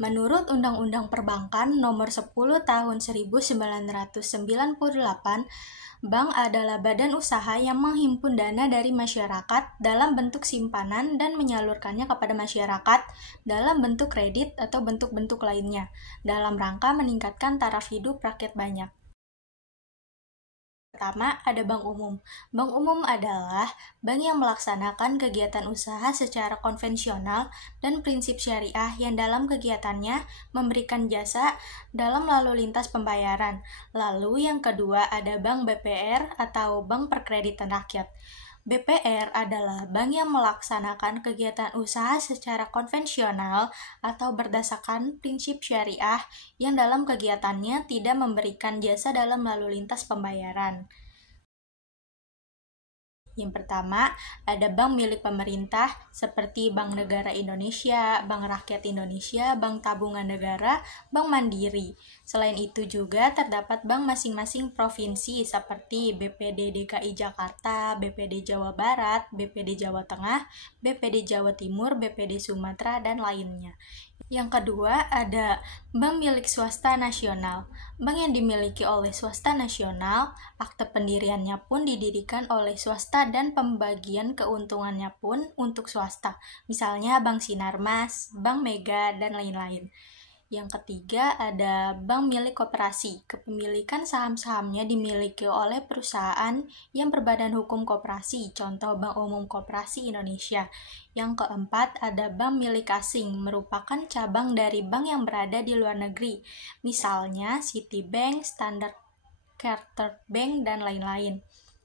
Menurut Undang-Undang Perbankan Nomor 10 Tahun 1998, bank adalah badan usaha yang menghimpun dana dari masyarakat dalam bentuk simpanan dan menyalurkannya kepada masyarakat dalam bentuk kredit atau bentuk-bentuk lainnya, dalam rangka meningkatkan taraf hidup rakyat banyak. Pertama, ada bank umum. Bank umum adalah bank yang melaksanakan kegiatan usaha secara konvensional dan prinsip syariah yang dalam kegiatannya memberikan jasa dalam lalu lintas pembayaran. Lalu yang kedua ada bank BPR atau Bank Perkreditan Rakyat. BPR adalah bank yang melaksanakan kegiatan usaha secara konvensional atau berdasarkan prinsip syariah yang dalam kegiatannya tidak memberikan jasa dalam lalu lintas pembayaran. Yang pertama, ada bank milik pemerintah seperti Bank Negara Indonesia, Bank Rakyat Indonesia, Bank Tabungan Negara, Bank Mandiri. Selain itu juga terdapat bank masing-masing provinsi seperti BPD DKI Jakarta, BPD Jawa Barat, BPD Jawa Tengah, BPD Jawa Timur, BPD Sumatera, dan lainnya. Yang kedua, ada bank milik swasta nasional. Bank yang dimiliki oleh swasta nasional, akte pendiriannya pun didirikan oleh swasta dan pembagian keuntungannya pun untuk swasta. Misalnya Bank Sinarmas, Bank Mega, dan lain-lain. Yang ketiga ada bank milik koperasi. Kepemilikan saham-sahamnya dimiliki oleh perusahaan yang berbadan hukum koperasi, contoh Bank Umum Koperasi Indonesia. Yang keempat ada bank milik asing, merupakan cabang dari bank yang berada di luar negeri, misalnya Citibank, Standard Chartered Bank, dan lain-lain.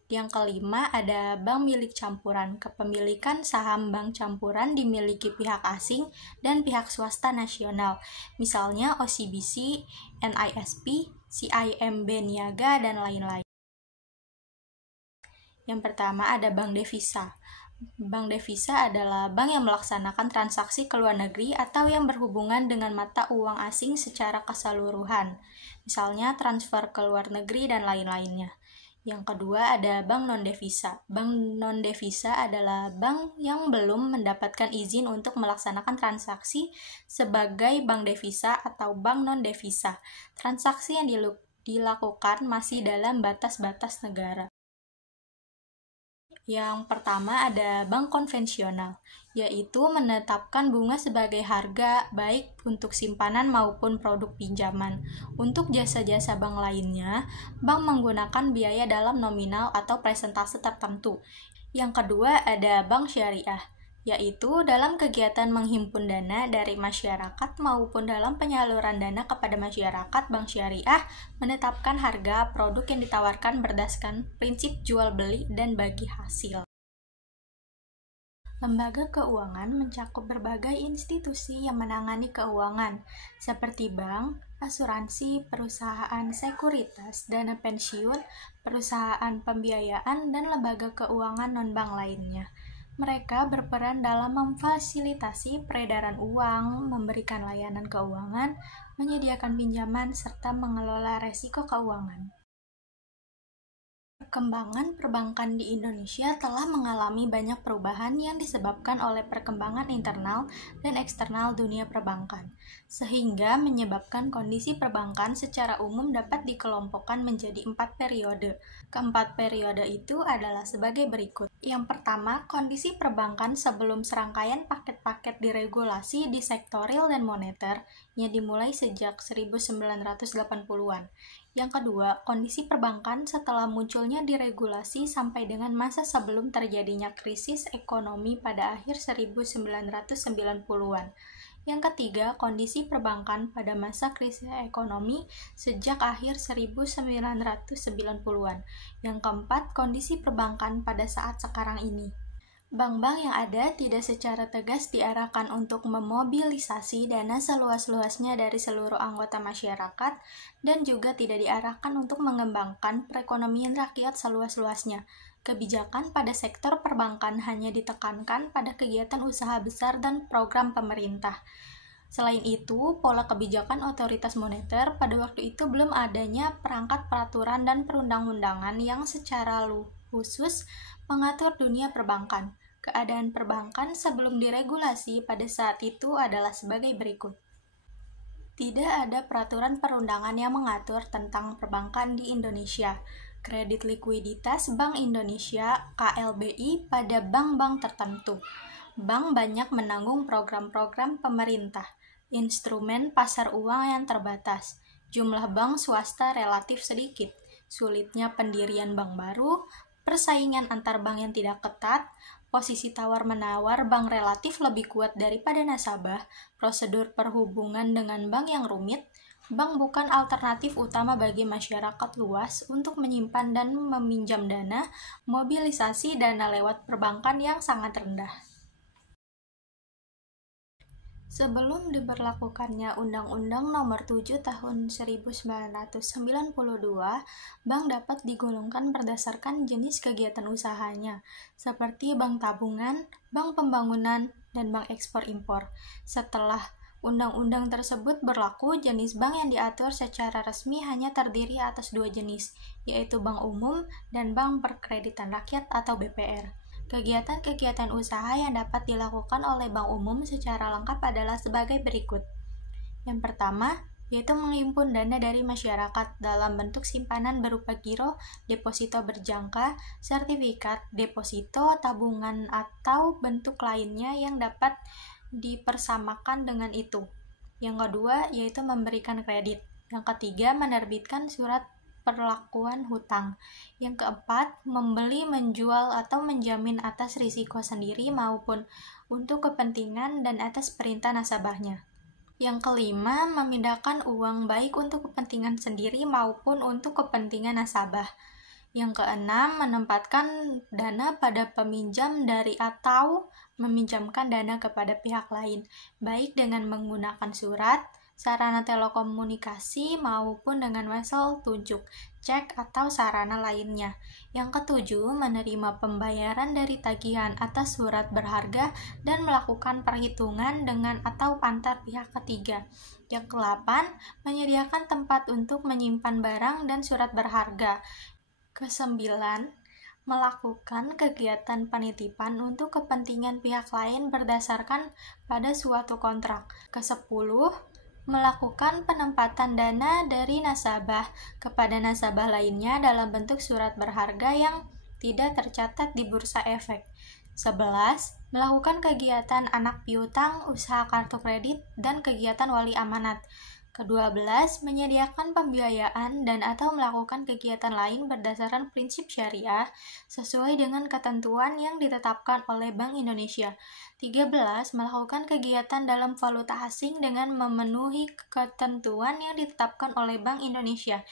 Yang kelima ada bank milik campuran. Kepemilikan saham bank campuran dimiliki pihak asing dan pihak swasta nasional, misalnya OCBC, NISP, CIMB Niaga, dan lain-lain. Yang pertama ada bank devisa. Bank devisa adalah bank yang melaksanakan transaksi ke luar negeri atau yang berhubungan dengan mata uang asing secara keseluruhan, misalnya transfer ke luar negeri dan lain-lainnya. Yang kedua ada bank non-devisa. Bank non-devisa adalah bank yang belum mendapatkan izin untuk melaksanakan transaksi sebagai bank devisa atau bank non-devisa. Transaksi yang dilakukan masih dalam batas-batas negara. Yang pertama ada bank konvensional, yaitu menetapkan bunga sebagai harga baik untuk simpanan maupun produk pinjaman. Untuk jasa-jasa bank lainnya, bank menggunakan biaya dalam nominal atau persentase tertentu. Yang kedua ada bank syariah, yaitu dalam kegiatan menghimpun dana dari masyarakat maupun dalam penyaluran dana kepada masyarakat, bank syariah menetapkan harga produk yang ditawarkan berdasarkan prinsip jual beli dan bagi hasil. Lembaga keuangan mencakup berbagai institusi yang menangani keuangan, seperti bank, asuransi, perusahaan sekuritas, dana pensiun, perusahaan pembiayaan, dan lembaga keuangan non-bank lainnya. Mereka berperan dalam memfasilitasi peredaran uang, memberikan layanan keuangan, menyediakan pinjaman, serta mengelola resiko keuangan. Perkembangan perbankan di Indonesia telah mengalami banyak perubahan yang disebabkan oleh perkembangan internal dan eksternal dunia perbankan, sehingga menyebabkan kondisi perbankan secara umum dapat dikelompokkan menjadi 4 periode. Keempat periode itu adalah sebagai berikut. Yang pertama, kondisi perbankan sebelum serangkaian paket-paket diregulasi di sektor real dan moneter yang dimulai sejak 1980-an. Yang kedua, kondisi perbankan setelah munculnya diregulasi sampai dengan masa sebelum terjadinya krisis ekonomi pada akhir 1990-an. Yang ketiga, kondisi perbankan pada masa krisis ekonomi sejak akhir 1990-an. Yang keempat, kondisi perbankan pada saat sekarang ini. Bank-bank yang ada tidak secara tegas diarahkan untuk memobilisasi dana seluas-luasnya dari seluruh anggota masyarakat dan juga tidak diarahkan untuk mengembangkan perekonomian rakyat seluas-luasnya. Kebijakan pada sektor perbankan hanya ditekankan pada kegiatan usaha besar dan program pemerintah. Selain itu, pola kebijakan otoritas moneter pada waktu itu belum adanya perangkat peraturan dan perundang-undangan yang secara khusus mengatur dunia perbankan. Keadaan perbankan sebelum diregulasi pada saat itu adalah sebagai berikut. Tidak ada peraturan perundangan yang mengatur tentang perbankan di Indonesia. Kredit likuiditas Bank Indonesia (KLBI) pada bank-bank tertentu. Bank banyak menanggung program-program pemerintah. Instrumen pasar uang yang terbatas. Jumlah bank swasta relatif sedikit. Sulitnya pendirian bank baru, persaingan antar bank yang tidak ketat, posisi tawar-menawar bank relatif lebih kuat daripada nasabah, prosedur perhubungan dengan bank yang rumit, bank bukan alternatif utama bagi masyarakat luas untuk menyimpan dan meminjam dana, mobilisasi dana lewat perbankan yang sangat rendah. Sebelum diberlakukannya Undang-Undang Nomor 7 Tahun 1992, bank dapat digolongkan berdasarkan jenis kegiatan usahanya, seperti bank tabungan, bank pembangunan, dan bank ekspor-impor. Setelah undang-undang tersebut berlaku, jenis bank yang diatur secara resmi hanya terdiri atas dua jenis, yaitu bank umum dan bank perkreditan rakyat atau BPR. Kegiatan-kegiatan usaha yang dapat dilakukan oleh bank umum secara lengkap adalah sebagai berikut. Yang pertama, yaitu menghimpun dana dari masyarakat dalam bentuk simpanan berupa giro, deposito berjangka, sertifikat, deposito, tabungan, atau bentuk lainnya yang dapat dipersamakan dengan itu. Yang kedua, yaitu memberikan kredit. Yang ketiga, menerbitkan surat perlakuan hutang. Yang keempat, membeli, menjual, atau menjamin atas risiko sendiri maupun untuk kepentingan dan atas perintah nasabahnya. Yang kelima, memindahkan uang baik untuk kepentingan sendiri maupun untuk kepentingan nasabah. Yang keenam, menempatkan dana pada peminjam dari atau meminjamkan dana kepada pihak lain, baik dengan menggunakan surat, sarana telekomunikasi, maupun dengan wesel tunjuk, cek, atau sarana lainnya. Yang ketujuh, menerima pembayaran dari tagihan atas surat berharga dan melakukan perhitungan dengan atau antar pihak ketiga. Yang kedelapan, menyediakan tempat untuk menyimpan barang dan surat berharga. Kesembilan, melakukan kegiatan penitipan untuk kepentingan pihak lain berdasarkan pada suatu kontrak. Kesepuluh, melakukan penempatan dana dari nasabah kepada nasabah lainnya dalam bentuk surat berharga yang tidak tercatat di bursa efek. 11. Melakukan kegiatan anak piutang, usaha kartu kredit, dan kegiatan wali amanat. Ke-12, menyediakan pembiayaan dan atau melakukan kegiatan lain berdasarkan prinsip syariah sesuai dengan ketentuan yang ditetapkan oleh Bank Indonesia. 13. Melakukan kegiatan dalam valuta asing dengan memenuhi ketentuan yang ditetapkan oleh Bank Indonesia.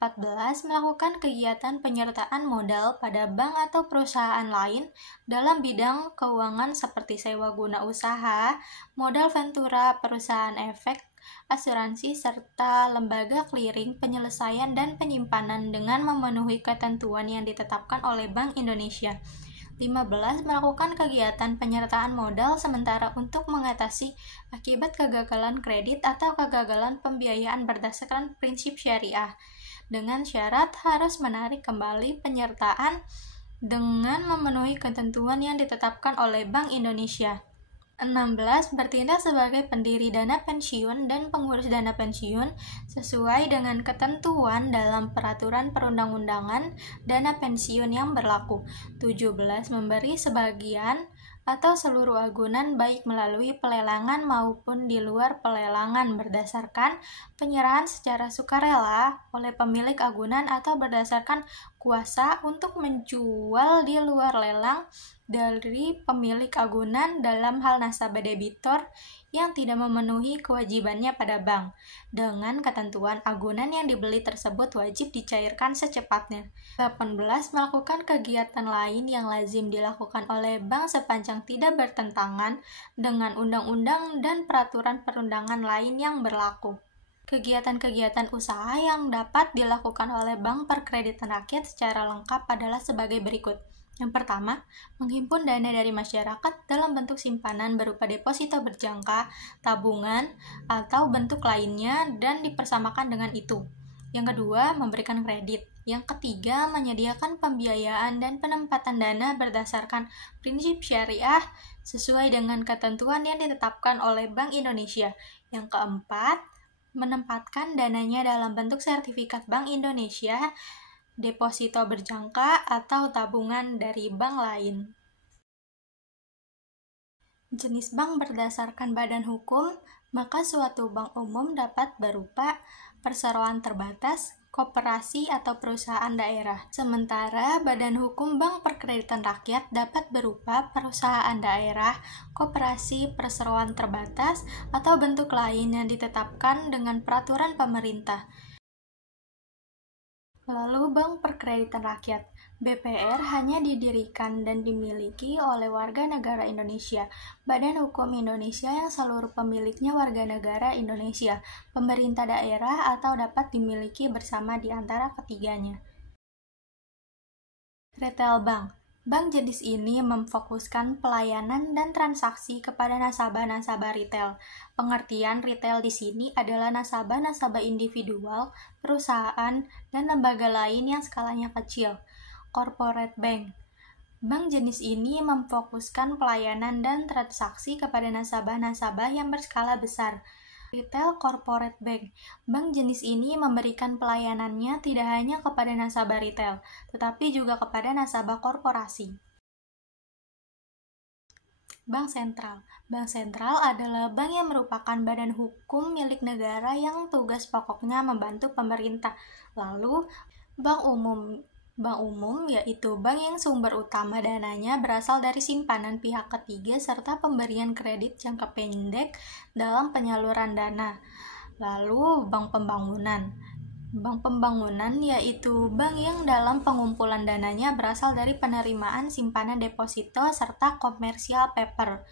14. Melakukan kegiatan penyertaan modal pada bank atau perusahaan lain dalam bidang keuangan seperti sewa guna usaha, modal ventura, perusahaan efek, asuransi, serta lembaga clearing, penyelesaian, dan penyimpanan dengan memenuhi ketentuan yang ditetapkan oleh Bank Indonesia. 15. Melakukan kegiatan penyertaan modal sementara untuk mengatasi akibat kegagalan kredit atau kegagalan pembiayaan berdasarkan prinsip syariah, dengan syarat harus menarik kembali penyertaan dengan memenuhi ketentuan yang ditetapkan oleh Bank Indonesia. 16. Bertindak sebagai pendiri dana pensiun dan pengurus dana pensiun sesuai dengan ketentuan dalam peraturan perundang-undangan dana pensiun yang berlaku. 17. Memberi sebagian atau seluruh agunan baik melalui pelelangan maupun di luar pelelangan berdasarkan penyerahan secara sukarela oleh pemilik agunan atau berdasarkan kuasa untuk menjual di luar lelang dari pemilik agunan dalam hal nasabah debitor yang tidak memenuhi kewajibannya pada bank, dengan ketentuan agunan yang dibeli tersebut wajib dicairkan secepatnya. 18. Melakukan kegiatan lain yang lazim dilakukan oleh bank sepanjang tidak bertentangan dengan undang-undang dan peraturan perundangan lain yang berlaku. Kegiatan-kegiatan usaha yang dapat dilakukan oleh bank perkreditan rakyat secara lengkap adalah sebagai berikut. Yang pertama, menghimpun dana dari masyarakat dalam bentuk simpanan berupa deposito berjangka, tabungan, atau bentuk lainnya dan dipersamakan dengan itu. Yang kedua, memberikan kredit. Yang ketiga, menyediakan pembiayaan dan penempatan dana berdasarkan prinsip syariah sesuai dengan ketentuan yang ditetapkan oleh Bank Indonesia. Yang keempat, menempatkan dananya dalam bentuk sertifikat Bank Indonesia, deposito berjangka, atau tabungan dari bank lain. Jenis bank berdasarkan badan hukum, maka suatu bank umum dapat berupa perseroan terbatas, koperasi atau perusahaan daerah. Sementara badan hukum bank perkreditan rakyat dapat berupa perusahaan daerah, koperasi, perseroan terbatas, atau bentuk lain yang ditetapkan dengan peraturan pemerintah. Lalu Bank Perkreditan Rakyat, BPR, hanya didirikan dan dimiliki oleh warga negara Indonesia, Badan Hukum Indonesia yang seluruh pemiliknya warga negara Indonesia, pemerintah daerah, atau dapat dimiliki bersama di antara ketiganya. Retail Bank. Bank jenis ini memfokuskan pelayanan dan transaksi kepada nasabah-nasabah retail. Pengertian retail di sini adalah nasabah-nasabah individual, perusahaan, dan lembaga lain yang skalanya kecil. Corporate Bank. Bank jenis ini memfokuskan pelayanan dan transaksi kepada nasabah-nasabah yang berskala besar. Retail Corporate Bank. Bank jenis ini memberikan pelayanannya tidak hanya kepada nasabah retail, tetapi juga kepada nasabah korporasi. Bank Sentral. Bank Sentral adalah bank yang merupakan badan hukum milik negara yang tugas pokoknya membantu pemerintah. Lalu, Bank umum yaitu bank yang sumber utama dananya berasal dari simpanan pihak ketiga serta pemberian kredit jangka pendek dalam penyaluran dana. Lalu bank pembangunan. Bank pembangunan yaitu bank yang dalam pengumpulan dananya berasal dari penerimaan simpanan deposito serta komersial paper.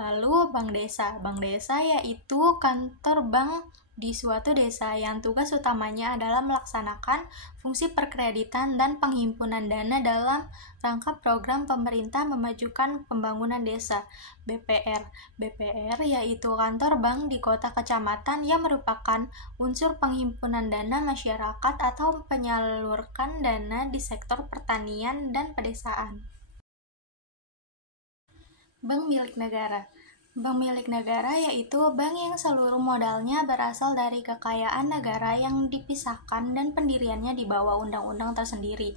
Lalu bank desa. Bank desa yaitu kantor bank di suatu desa yang tugas utamanya adalah melaksanakan fungsi perkreditan dan penghimpunan dana dalam rangka program pemerintah memajukan pembangunan desa. BPR yaitu kantor bank di kota kecamatan yang merupakan unsur penghimpunan dana masyarakat atau penyalurkan dana di sektor pertanian dan pedesaan. Bank milik negara. Bank milik negara yaitu bank yang seluruh modalnya berasal dari kekayaan negara yang dipisahkan dan pendiriannya di bawah undang-undang tersendiri.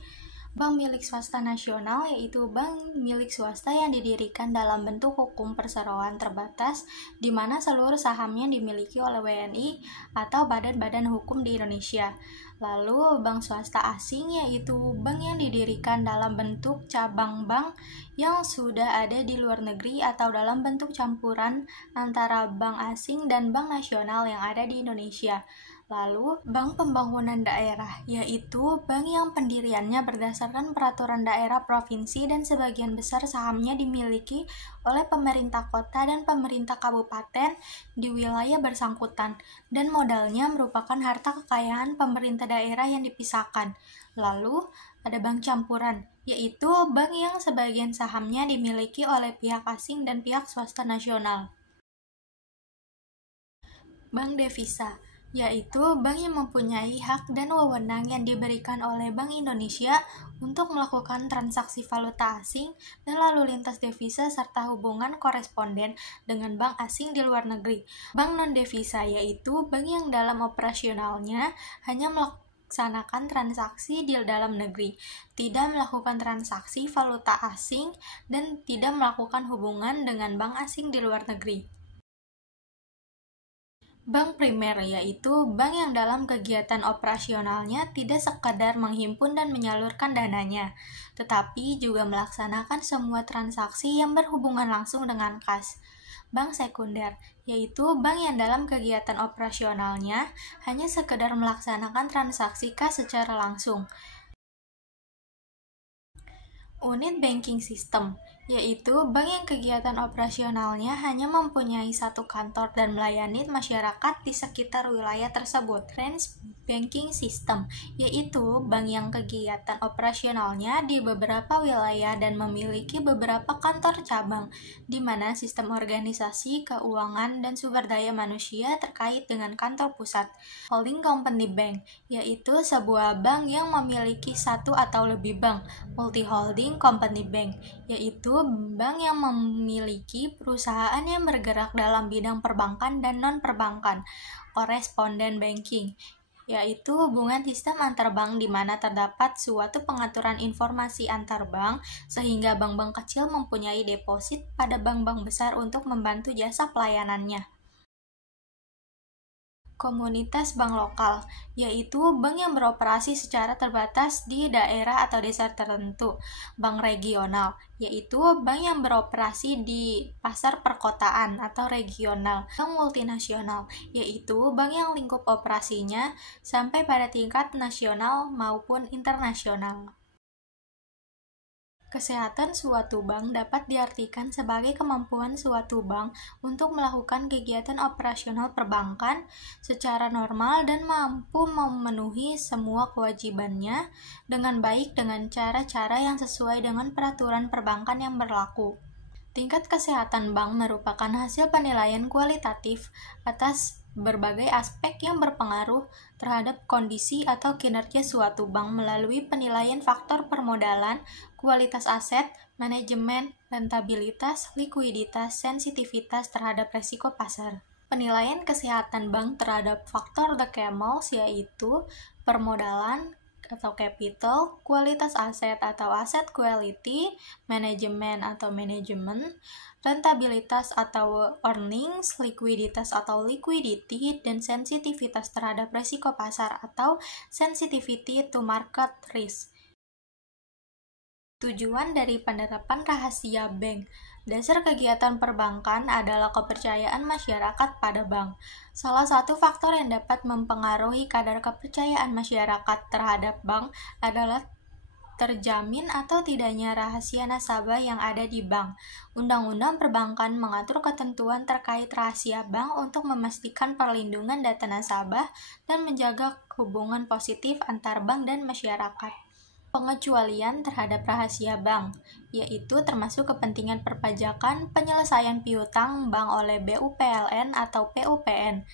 Bank milik swasta nasional yaitu bank milik swasta yang didirikan dalam bentuk hukum perseroan terbatas di mana seluruh sahamnya dimiliki oleh WNI atau badan-badan hukum di Indonesia. Lalu bank swasta asing yaitu bank yang didirikan dalam bentuk cabang bank yang sudah ada di luar negeri atau dalam bentuk campuran antara bank asing dan bank nasional yang ada di Indonesia. Lalu, Bank Pembangunan Daerah, yaitu bank yang pendiriannya berdasarkan peraturan daerah provinsi dan sebagian besar sahamnya dimiliki oleh pemerintah kota dan pemerintah kabupaten di wilayah bersangkutan, dan modalnya merupakan harta kekayaan pemerintah daerah yang dipisahkan. Lalu, ada bank campuran, yaitu bank yang sebagian sahamnya dimiliki oleh pihak asing dan pihak swasta nasional. Bank devisa, yaitu bank yang mempunyai hak dan wewenang yang diberikan oleh Bank Indonesia untuk melakukan transaksi valuta asing dan lalu lintas devisa serta hubungan koresponden dengan bank asing di luar negeri. Bank non-devisa yaitu bank yang dalam operasionalnya hanya melaksanakan transaksi di dalam negeri, tidak melakukan transaksi valuta asing, dan tidak melakukan hubungan dengan bank asing di luar negeri. Bank primer yaitu bank yang dalam kegiatan operasionalnya tidak sekadar menghimpun dan menyalurkan dananya, tetapi juga melaksanakan semua transaksi yang berhubungan langsung dengan kas. Bank sekunder yaitu bank yang dalam kegiatan operasionalnya hanya sekedar melaksanakan transaksi kas secara langsung. Unit banking system, yaitu bank yang kegiatan operasionalnya hanya mempunyai satu kantor dan melayani masyarakat di sekitar wilayah tersebut. Branch banking system, yaitu bank yang kegiatan operasionalnya di beberapa wilayah dan memiliki beberapa kantor cabang, di mana sistem organisasi, keuangan, dan sumber daya manusia terkait dengan kantor pusat. Holding company bank, yaitu sebuah bank yang memiliki satu atau lebih bank. Multi-holding company bank, yaitu bank yang memiliki perusahaan yang bergerak dalam bidang perbankan dan non-perbankan, correspondent banking, yaitu hubungan sistem antar bank di mana terdapat suatu pengaturan informasi antar bank sehingga bank-bank kecil mempunyai deposit pada bank-bank besar untuk membantu jasa pelayanannya. Komunitas bank lokal, yaitu bank yang beroperasi secara terbatas di daerah atau desa tertentu. Bank regional, yaitu bank yang beroperasi di pasar perkotaan atau regional. Bank multinasional, yaitu bank yang lingkup operasinya sampai pada tingkat nasional maupun internasional. Kesehatan suatu bank dapat diartikan sebagai kemampuan suatu bank untuk melakukan kegiatan operasional perbankan secara normal dan mampu memenuhi semua kewajibannya dengan baik dengan cara-cara yang sesuai dengan peraturan perbankan yang berlaku. Tingkat kesehatan bank merupakan hasil penilaian kualitatif atas berbagai aspek yang berpengaruh terhadap kondisi atau kinerja suatu bank melalui penilaian faktor permodalan, kualitas aset, manajemen, rentabilitas, likuiditas, sensitivitas terhadap resiko pasar. Penilaian kesehatan bank terhadap faktor The Camels yaitu permodalan atau capital, kualitas aset atau asset quality, manajemen atau management, rentabilitas atau earnings, likuiditas atau liquidity, dan sensitivitas terhadap risiko pasar atau sensitivity to market risk. Tujuan dari penerapan rahasia bank. Dasar kegiatan perbankan adalah kepercayaan masyarakat pada bank. Salah satu faktor yang dapat mempengaruhi kadar kepercayaan masyarakat terhadap bank adalah terjamin atau tidaknya rahasia nasabah yang ada di bank. Undang-undang perbankan mengatur ketentuan terkait rahasia bank untuk memastikan perlindungan data nasabah dan menjaga hubungan positif antar bank dan masyarakat. Pengecualian terhadap rahasia bank, yaitu termasuk kepentingan perpajakan, penyelesaian piutang bank oleh BUPLN atau PUPN,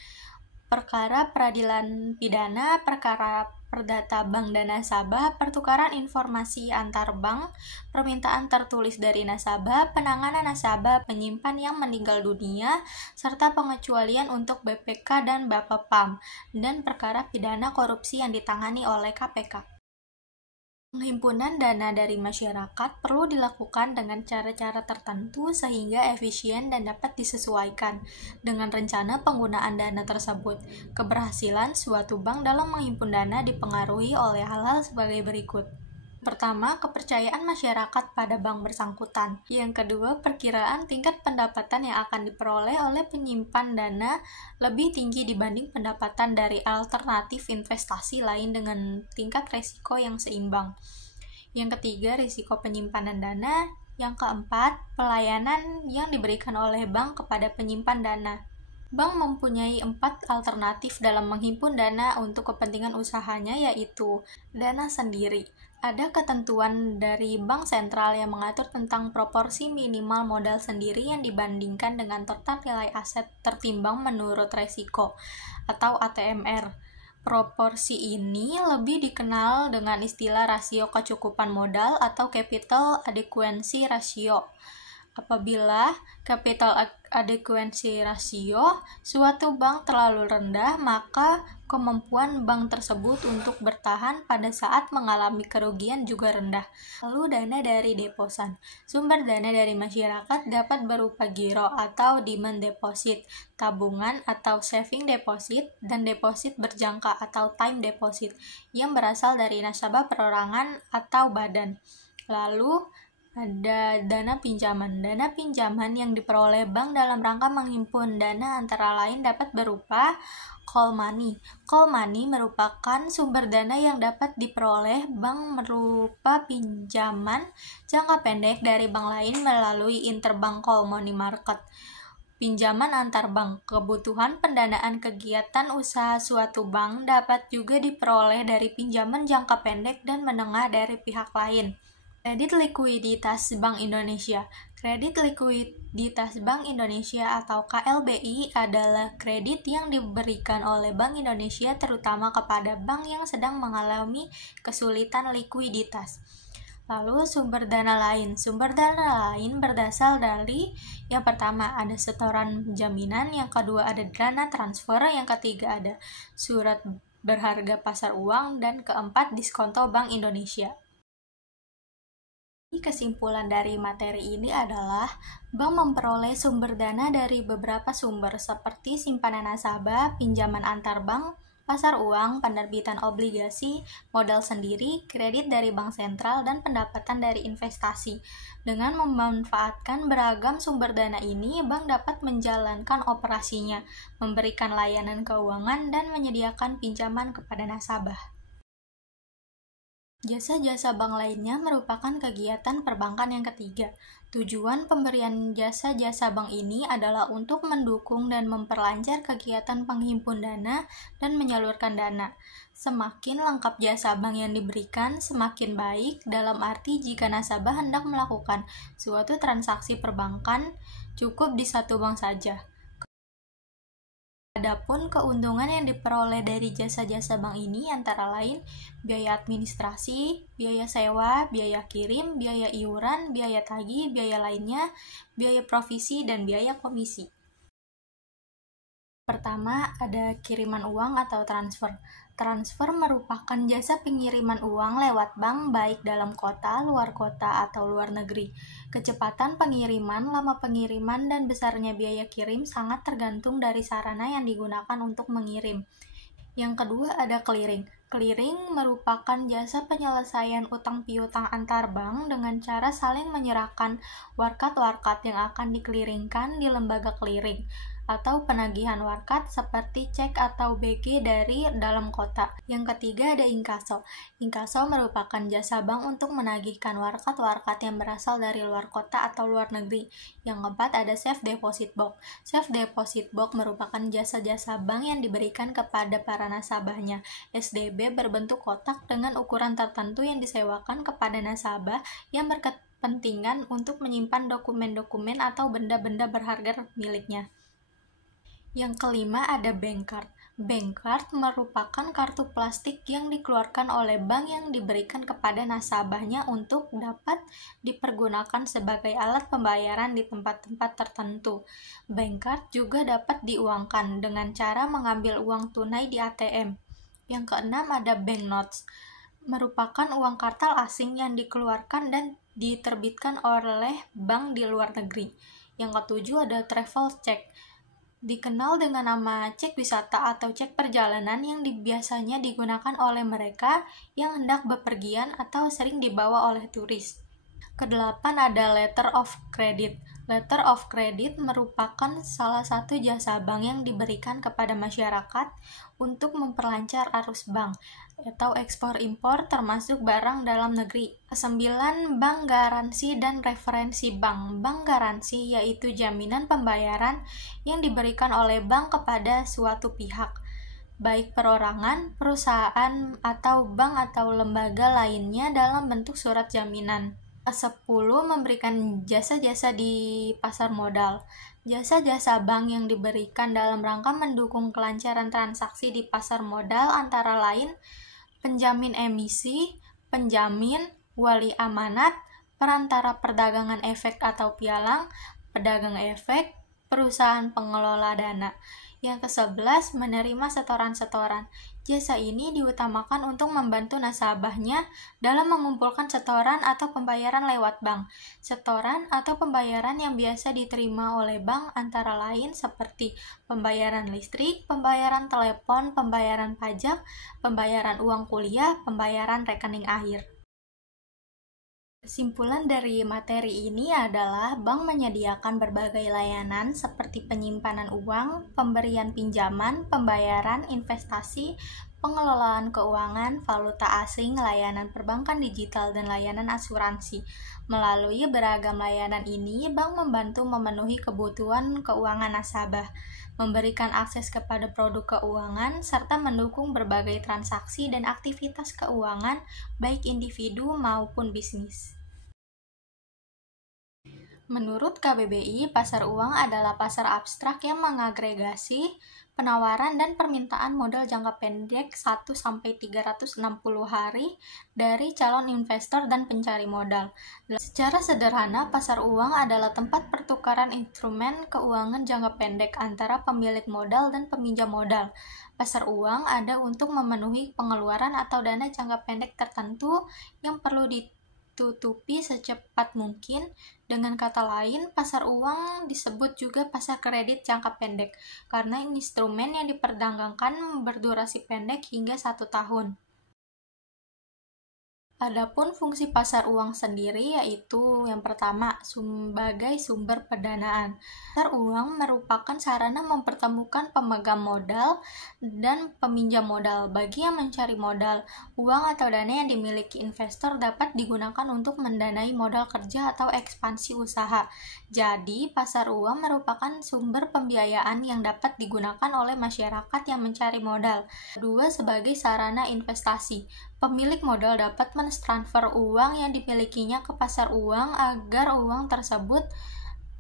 perkara peradilan pidana, perkara perdata bank dan nasabah, pertukaran informasi antar bank, permintaan tertulis dari nasabah, penanganan nasabah penyimpan yang meninggal dunia, serta pengecualian untuk BPK dan Bapepam, dan perkara pidana korupsi yang ditangani oleh KPK. Penghimpunan dana dari masyarakat perlu dilakukan dengan cara-cara tertentu sehingga efisien dan dapat disesuaikan dengan rencana penggunaan dana tersebut. Keberhasilan suatu bank dalam menghimpun dana dipengaruhi oleh hal-hal sebagai berikut. Pertama, kepercayaan masyarakat pada bank bersangkutan. Yang kedua, perkiraan tingkat pendapatan yang akan diperoleh oleh penyimpan dana lebih tinggi dibanding pendapatan dari alternatif investasi lain dengan tingkat risiko yang seimbang. Yang ketiga, risiko penyimpanan dana. Yang keempat, pelayanan yang diberikan oleh bank kepada penyimpan dana. Bank mempunyai 4 alternatif dalam menghimpun dana untuk kepentingan usahanya, yaitu dana sendiri. Ada ketentuan dari bank sentral yang mengatur tentang proporsi minimal modal sendiri yang dibandingkan dengan total nilai aset tertimbang menurut resiko, atau ATMR. Proporsi ini lebih dikenal dengan istilah rasio kecukupan modal atau capital adequacy ratio. Apabila capital adequacy ratio suatu bank terlalu rendah, maka kemampuan bank tersebut untuk bertahan pada saat mengalami kerugian juga rendah. Lalu dana dari deposan. Sumber dana dari masyarakat dapat berupa giro atau demand deposit, tabungan atau saving deposit, dan deposit berjangka atau time deposit yang berasal dari nasabah perorangan atau badan. Lalu ada dana pinjaman. Dana pinjaman yang diperoleh bank dalam rangka menghimpun dana antara lain dapat berupa call money. Call money merupakan sumber dana yang dapat diperoleh bank berupa pinjaman jangka pendek dari bank lain melalui interbank call money market. Pinjaman antar bank. Kebutuhan pendanaan kegiatan usaha suatu bank dapat juga diperoleh dari pinjaman jangka pendek dan menengah dari pihak lain. Kredit Likuiditas Bank Indonesia. Kredit Likuiditas Bank Indonesia atau KLBI adalah kredit yang diberikan oleh Bank Indonesia terutama kepada bank yang sedang mengalami kesulitan likuiditas. Lalu sumber dana lain. Sumber dana lain berasal dari yang pertama ada setoran jaminan, yang kedua ada dana transfer, yang ketiga ada surat berharga pasar uang, dan keempat diskonto Bank Indonesia. Kesimpulan dari materi ini adalah bank memperoleh sumber dana dari beberapa sumber seperti simpanan nasabah, pinjaman antar bank, pasar uang, penerbitan obligasi, modal sendiri, kredit dari bank sentral, dan pendapatan dari investasi. Dengan memanfaatkan beragam sumber dana ini, bank dapat menjalankan operasinya, memberikan layanan keuangan, dan menyediakan pinjaman kepada nasabah. Jasa-jasa bank lainnya merupakan kegiatan perbankan yang ketiga. Tujuan pemberian jasa-jasa bank ini adalah untuk mendukung dan memperlancar kegiatan penghimpun dana dan menyalurkan dana. Semakin lengkap jasa bank yang diberikan, semakin baik, dalam arti jika nasabah hendak melakukan suatu transaksi perbankan, cukup di satu bank saja. Adapun keuntungan yang diperoleh dari jasa-jasa bank ini antara lain biaya administrasi, biaya sewa, biaya kirim, biaya iuran, biaya tagih, biaya lainnya, biaya provisi, dan biaya komisi. Pertama, ada kiriman uang atau transfer. Transfer merupakan jasa pengiriman uang lewat bank baik dalam kota, luar kota, atau luar negeri. Kecepatan pengiriman, lama pengiriman, dan besarnya biaya kirim sangat tergantung dari sarana yang digunakan untuk mengirim. Yang kedua ada clearing. Clearing merupakan jasa penyelesaian utang piutang antar bank dengan cara saling menyerahkan warkat-warkat yang akan dikeliringkan di lembaga clearing, atau penagihan warkat seperti cek atau BG dari dalam kota. Yang ketiga ada inkaso. Inkaso merupakan jasa bank untuk menagihkan warkat-warkat yang berasal dari luar kota atau luar negeri. Yang keempat ada safe deposit box. Safe deposit box merupakan jasa-jasa bank yang diberikan kepada para nasabahnya. SDB berbentuk kotak dengan ukuran tertentu yang disewakan kepada nasabah yang berkepentingan untuk menyimpan dokumen-dokumen atau benda-benda berharga miliknya. Yang kelima ada bank card. Bank card merupakan kartu plastik yang dikeluarkan oleh bank yang diberikan kepada nasabahnya untuk dapat dipergunakan sebagai alat pembayaran di tempat-tempat tertentu. Bank card juga dapat diuangkan dengan cara mengambil uang tunai di ATM. Yang keenam ada bank notes. Merupakan uang kartal asing yang dikeluarkan dan diterbitkan oleh bank di luar negeri. Yang ketujuh ada travel check. Dikenal dengan nama cek wisata atau cek perjalanan yang biasanya digunakan oleh mereka yang hendak bepergian atau sering dibawa oleh turis. Kedelapan ada letter of credit. Letter of credit merupakan salah satu jasa bank yang diberikan kepada masyarakat untuk memperlancar arus bank atau ekspor-impor termasuk barang dalam negeri. Kesembilan, bank garansi dan referensi bank. Bank garansi yaitu jaminan pembayaran yang diberikan oleh bank kepada suatu pihak, baik perorangan, perusahaan, atau bank atau lembaga lainnya dalam bentuk surat jaminan. 10. Memberikan jasa-jasa di pasar modal. Jasa-jasa bank yang diberikan dalam rangka mendukung kelancaran transaksi di pasar modal antara lain penjamin emisi, penjamin, wali amanat, perantara perdagangan efek atau pialang, pedagang efek, perusahaan pengelola dana. Yang ke-11, menerima setoran-setoran. Jasa ini diutamakan untuk membantu nasabahnya dalam mengumpulkan setoran atau pembayaran lewat bank. Setoran atau pembayaran yang biasa diterima oleh bank antara lain seperti pembayaran listrik, pembayaran telepon, pembayaran pajak, pembayaran uang kuliah, pembayaran rekening air. Kesimpulan dari materi ini adalah bank menyediakan berbagai layanan seperti penyimpanan uang, pemberian pinjaman, pembayaran, investasi, pengelolaan keuangan, valuta asing, layanan perbankan digital, dan layanan asuransi. Melalui beragam layanan ini, bank membantu memenuhi kebutuhan keuangan nasabah, memberikan akses kepada produk keuangan, serta mendukung berbagai transaksi dan aktivitas keuangan, baik individu maupun bisnis. Menurut KBBI, pasar uang adalah pasar abstrak yang mengagregasi penawaran dan permintaan modal jangka pendek 1-360 hari dari calon investor dan pencari modal. Secara sederhana, pasar uang adalah tempat pertukaran instrumen keuangan jangka pendek antara pemilik modal dan peminjam modal. Pasar uang ada untuk memenuhi pengeluaran atau dana jangka pendek tertentu yang perlu ditutupi secepat mungkin. Dengan kata lain, pasar uang disebut juga pasar kredit jangka pendek, karena instrumen yang diperdagangkan berdurasi pendek hingga 1 tahun. Adapun fungsi pasar uang sendiri yaitu yang pertama, sebagai sumber pendanaan. Pasar uang merupakan sarana mempertemukan pemegang modal dan peminjam modal. Bagi yang mencari modal, uang atau dana yang dimiliki investor dapat digunakan untuk mendanai modal kerja atau ekspansi usaha. Jadi, pasar uang merupakan sumber pembiayaan yang dapat digunakan oleh masyarakat yang mencari modal. Kedua, sebagai sarana investasi. Pemilik modal dapat mentransfer uang yang dimilikinya ke pasar uang agar uang tersebut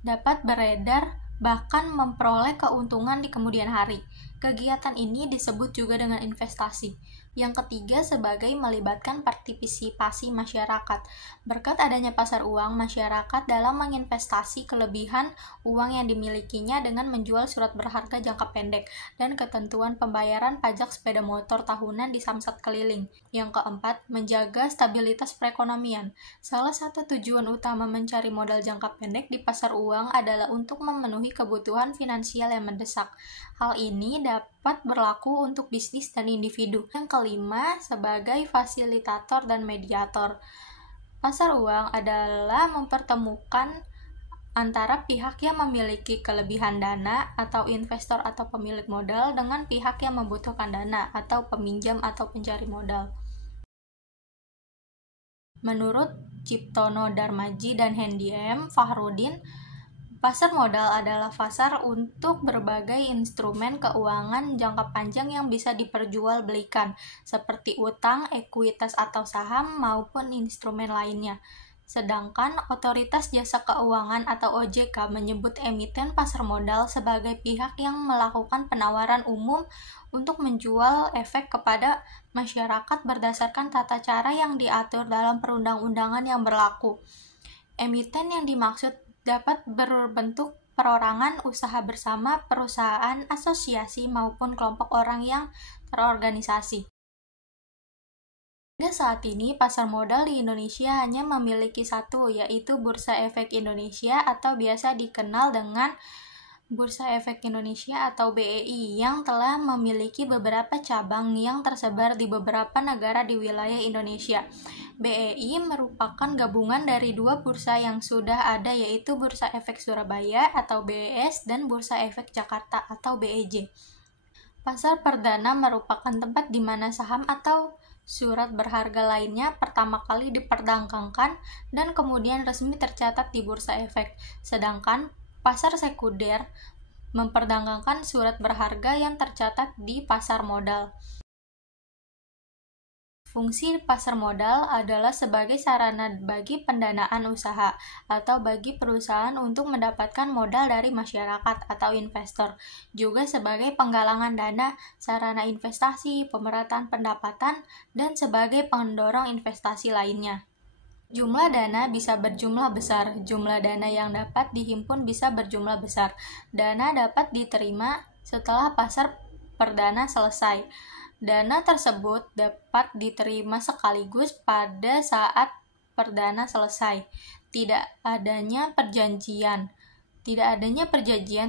dapat beredar, bahkan memperoleh keuntungan di kemudian hari. Kegiatan ini disebut juga dengan investasi. Yang ketiga, sebagai melibatkan partisipasi masyarakat. Berkat adanya pasar uang, masyarakat dalam menginvestasi kelebihan uang yang dimilikinya dengan menjual surat berharga jangka pendek dan ketentuan pembayaran pajak sepeda motor tahunan di samsat keliling. Yang keempat, menjaga stabilitas perekonomian. Salah satu tujuan utama mencari modal jangka pendek di pasar uang adalah untuk memenuhi kebutuhan finansial yang mendesak. Hal ini dapat berlaku untuk bisnis dan individu. Yang kelima, sebagai fasilitator dan mediator. Pasar uang adalah mempertemukan antara pihak yang memiliki kelebihan dana atau investor atau pemilik modal dengan pihak yang membutuhkan dana atau peminjam atau pencari modal. Menurut Ciptono Darmaji dan Hendy M. Fahrudin, pasar modal adalah pasar untuk berbagai instrumen keuangan jangka panjang yang bisa diperjualbelikan, seperti utang, ekuitas atau saham, maupun instrumen lainnya. Sedangkan Otoritas Jasa Keuangan atau OJK menyebut emiten pasar modal sebagai pihak yang melakukan penawaran umum untuk menjual efek kepada masyarakat berdasarkan tata cara yang diatur dalam perundang-undangan yang berlaku. Emiten yang dimaksud dapat berbentuk perorangan, usaha bersama, perusahaan, asosiasi, maupun kelompok orang yang terorganisasi. Hingga saat ini, pasar modal di Indonesia hanya memiliki satu, yaitu Bursa Efek Indonesia atau biasa dikenal dengan Bursa Efek Indonesia atau BEI, yang telah memiliki beberapa cabang yang tersebar di beberapa negara di wilayah Indonesia. BEI merupakan gabungan dari dua bursa yang sudah ada, yaitu Bursa Efek Surabaya atau BES dan Bursa Efek Jakarta atau BEJ. Pasar perdana merupakan tempat di mana saham atau surat berharga lainnya pertama kali diperdagangkan dan kemudian resmi tercatat di Bursa Efek. Sedangkan pasar sekunder memperdagangkan surat berharga yang tercatat di pasar modal. Fungsi pasar modal adalah sebagai sarana bagi pendanaan usaha atau bagi perusahaan untuk mendapatkan modal dari masyarakat atau investor, juga sebagai penggalangan dana, sarana investasi, pemerataan pendapatan, dan sebagai pendorong investasi lainnya. Jumlah dana bisa berjumlah besar. Jumlah dana yang dapat dihimpun bisa berjumlah besar. Dana dapat diterima setelah pasar perdana selesai. Dana tersebut dapat diterima sekaligus pada saat perdana selesai. Tidak adanya perjanjian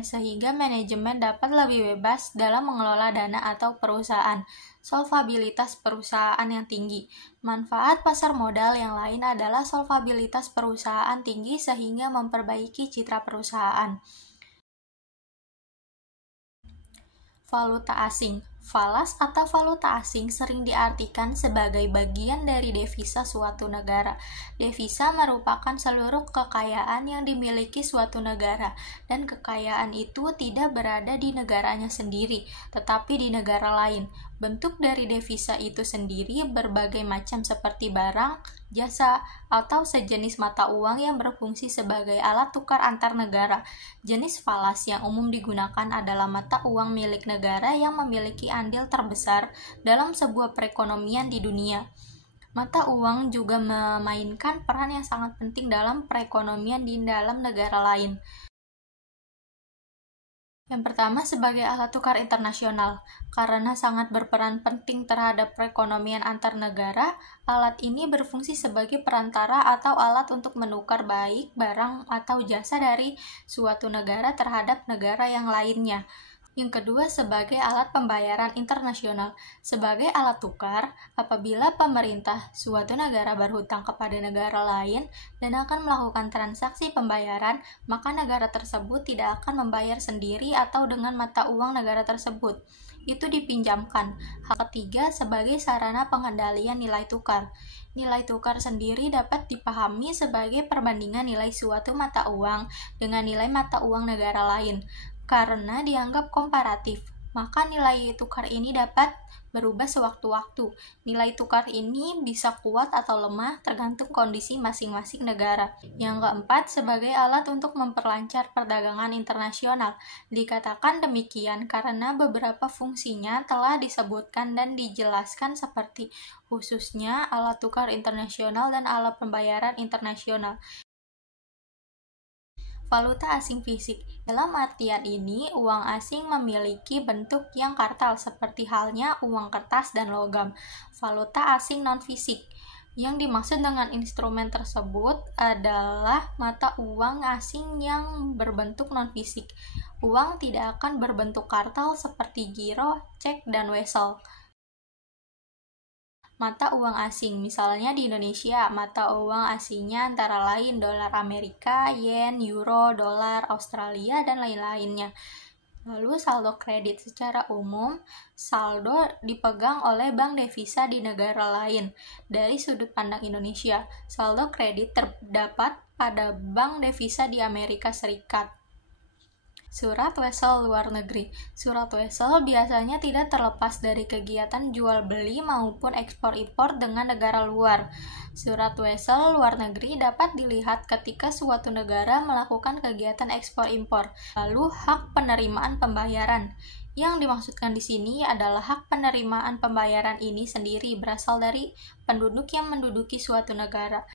sehingga manajemen dapat lebih bebas dalam mengelola dana atau perusahaan. Solvabilitas perusahaan yang tinggi. Manfaat pasar modal yang lain adalah solvabilitas perusahaan tinggi sehingga memperbaiki citra perusahaan. Valuta asing. Falas atau valuta asing sering diartikan sebagai bagian dari devisa suatu negara. Devisa merupakan seluruh kekayaan yang dimiliki suatu negara, dan kekayaan itu tidak berada di negaranya sendiri, tetapi di negara lain. Bentuk dari devisa itu sendiri berbagai macam seperti barang, jasa, atau sejenis mata uang yang berfungsi sebagai alat tukar antar negara. Jenis falas yang umum digunakan adalah mata uang milik negara yang memiliki andil terbesar dalam sebuah perekonomian di dunia. Mata uang juga memainkan peran yang sangat penting dalam perekonomian di dalam negara lain. Yang pertama, sebagai alat tukar internasional. Karena sangat berperan penting terhadap perekonomian antar negara, alat ini berfungsi sebagai perantara atau alat untuk menukar baik barang atau jasa dari suatu negara terhadap negara yang lainnya. Yang kedua, sebagai alat pembayaran internasional. Sebagai alat tukar, apabila pemerintah suatu negara berhutang kepada negara lain dan akan melakukan transaksi pembayaran, maka negara tersebut tidak akan membayar sendiri atau dengan mata uang negara tersebut. Itu dipinjamkan. Hal ketiga, sebagai sarana pengendalian nilai tukar. Nilai tukar sendiri dapat dipahami sebagai perbandingan nilai suatu mata uang dengan nilai mata uang negara lain. Karena dianggap komparatif, maka nilai tukar ini dapat berubah sewaktu-waktu. Nilai tukar ini bisa kuat atau lemah tergantung kondisi masing-masing negara. Yang keempat, sebagai alat untuk memperlancar perdagangan internasional. Dikatakan demikian karena beberapa fungsinya telah disebutkan dan dijelaskan seperti khususnya alat tukar internasional dan alat pembayaran internasional. Valuta asing fisik. Dalam artian ini, uang asing memiliki bentuk yang kartal seperti halnya uang kertas dan logam. Valuta asing non-fisik. Yang dimaksud dengan instrumen tersebut adalah mata uang asing yang berbentuk non-fisik. Uang tidak akan berbentuk kartal seperti giro, cek, dan wesel. Mata uang asing, misalnya di Indonesia, mata uang asingnya antara lain dolar Amerika, yen, euro, dolar Australia, dan lain-lainnya. Lalu saldo kredit secara umum, saldo dipegang oleh bank devisa di negara lain. Dari sudut pandang Indonesia, saldo kredit terdapat pada bank devisa di Amerika Serikat. Surat wesel luar negeri. Surat wesel biasanya tidak terlepas dari kegiatan jual beli maupun ekspor-impor dengan negara luar. Surat wesel luar negeri dapat dilihat ketika suatu negara melakukan kegiatan ekspor-impor. Lalu hak penerimaan pembayaran. Yang dimaksudkan di sini adalah hak penerimaan pembayaran ini sendiri berasal dari penduduk yang menduduki suatu negara.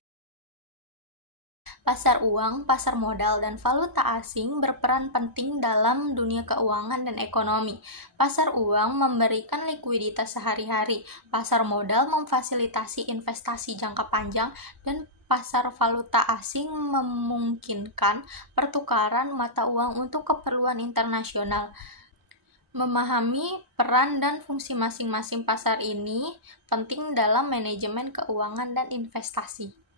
Pasar uang, pasar modal, dan valuta asing berperan penting dalam dunia keuangan dan ekonomi. Pasar uang memberikan likuiditas sehari-hari, pasar modal memfasilitasi investasi jangka panjang, dan pasar valuta asing memungkinkan pertukaran mata uang untuk keperluan internasional. Memahami peran dan fungsi masing-masing pasar ini penting dalam manajemen keuangan dan investasi.